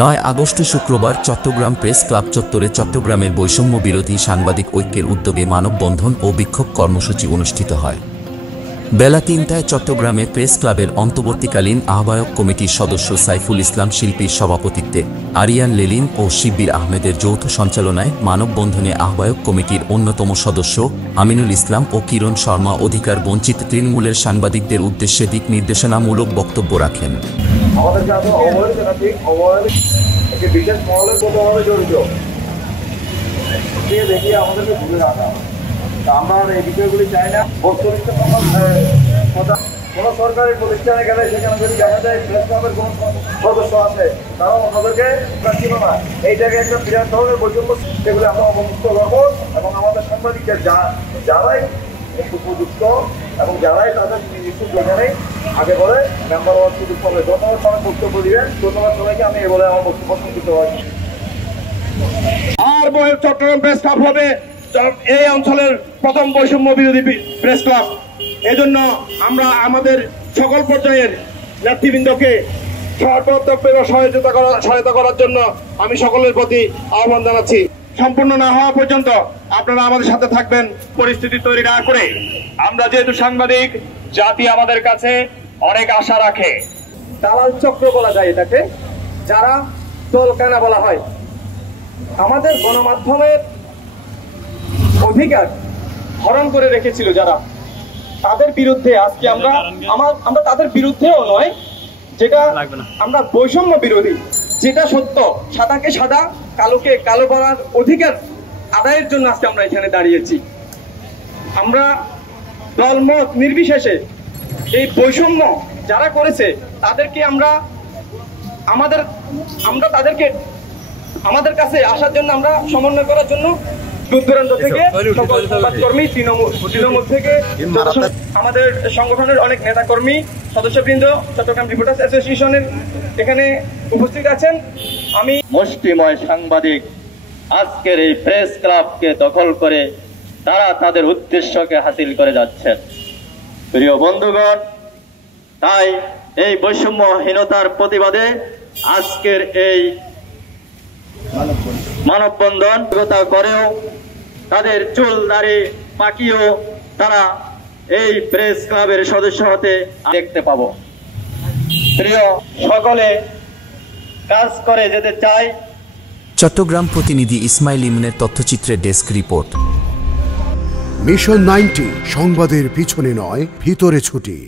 9 August শুক্রবার Chittagong press club চত্বরে চট্টগ্রামের বৈষম্য বিরোধী সাংবাদিক ঐক্যের উদ্যোগে মানববন্ধন ও বিক্ষোভ কর্মসূচি অনুষ্ঠিত হয়। বেলা ৩টায় চট্টগ্রামে প্রেস ক্লাবের অন্তর্বর্তীকালীন আহ্বায়ক কমিটির সদস্য সাইফুল ইসলাম শিল্পীর সভাপতিত্বে আরিয়ান লেলিন ও শিব্বির আহমেদের যৌথ সঞ্চালনায় মানববন্ধনে আহ্বায়ক কমিটির অন্যতম সদস্য আমিনুল ইসলাম ও কিরণ শর্মা অধিকার বঞ্চিত তৃণমূলের সাংবাদিকদের উদ্দেশ্যে দিক নির্দেশনামূলক বক্তব্য রাখেন। আমরা এই বিষয়গুলি চাই না। কোনো সরকারি প্রতিষ্ঠানে গেলে সেখানে যদি দেখা যায় প্রেস ক্লাবের কোনো সদস্য আছে তারাও আমাদেরকে ছিল না। এইটাকে একটা বিরাট ধরনের বৈষম্য, সেগুলি আমরা অবমুক্ত করবো এবং আমাদের সাংবাদিকদের যারাই উপযুক্ত এবং যারাই তাদের নির্দিষ্ট জায়গায় আগে বলে মেম্বার হওয়ার সুযোগ পাবে। ধন্যবাদ সবাই বক্তব্য দিবেন। ধন্যবাদ সবাইকে। আমি এ বলে আমার বক্তব্য সংক্ষিপ্ত হয়। আর চট্টগ্রাম প্রেস ক্লাব হবে এই অঞ্চলের প্রথম বৈষম্য বিরোধী প্রেস ক্লাব। এজন্য আমরা আমাদের সকল পর্যায়ের নেতৃবৃন্দকে সহায়তা করার জন্য আমি সকলের প্রতি আহ্বান জানাচ্ছি। সম্পূর্ণ না হওয়া পর্যন্ত আপনারা আমাদের সাথে থাকবেন, পরিস্থিতি তৈরি না করে। আমরা যেহেতু সাংবাদিক, জাতি আমাদের কাছে অনেক আশা রাখে। দালাল চক্র বলা যায় এটাকে, যারা দলকানা বলা হয়। আমাদের গণমাধ্যমের অধিকার হরণ করে রেখেছিল যারা, তাদের বিরুদ্ধে আজকে আমরা তাদের বিরুদ্ধেও নয়, যেটা আমরা বৈষম্য বিরোধী, যেটা সত্য, সাদাকে সাদা, কালোকে কালো করার অধিকার আদায়ের জন্য আজকে আমরা এখানে দাঁড়িয়েছি। আমরা দলমত নির্বিশেষে এই বৈষম্য যারা করেছে তাদেরকে আমরা তাদেরকে আমাদের কাছে আসার জন্য, আমরা সমন্বয় করার জন্য দূর দূরান্ত থেকে সকল সংবাদকর্মী, তৃণমূল থেকে আমাদের সংগঠনের অনেক নেতাকর্মী, সদস্যবৃন্দ, চট্টগ্রাম রিপোর্টার্স অ্যাসোসিয়েশনের এখানে উপস্থিত আছেন। আমি মুষ্টিময় সাংবাদিক আজকের এই প্রেস ক্লাবকে দখল করে তারা তাদের উদ্দেশ্যকে হাসিল করে যাচ্ছেন। প্রিয় বন্ধুগণ, তাই এই বৈষম্যহীনতার প্রতিবাদে আজকের এই মানববন্ধন করেও তাদের চুল দাড়ি পাকিয়েও তারা এই প্রেস ক্লাবের সদস্য হতে দেখতে পাবো। প্রিয় সকলে কাজ করে যেতে চাই। চট্টগ্রাম প্রতিনিধি ইসমাইল ইমনের তথ্যচিত্রের ডেস্ক রিপোর্ট। মিশন 90 সংবাদের পিছনে নয়, ভিতরে ছুটি।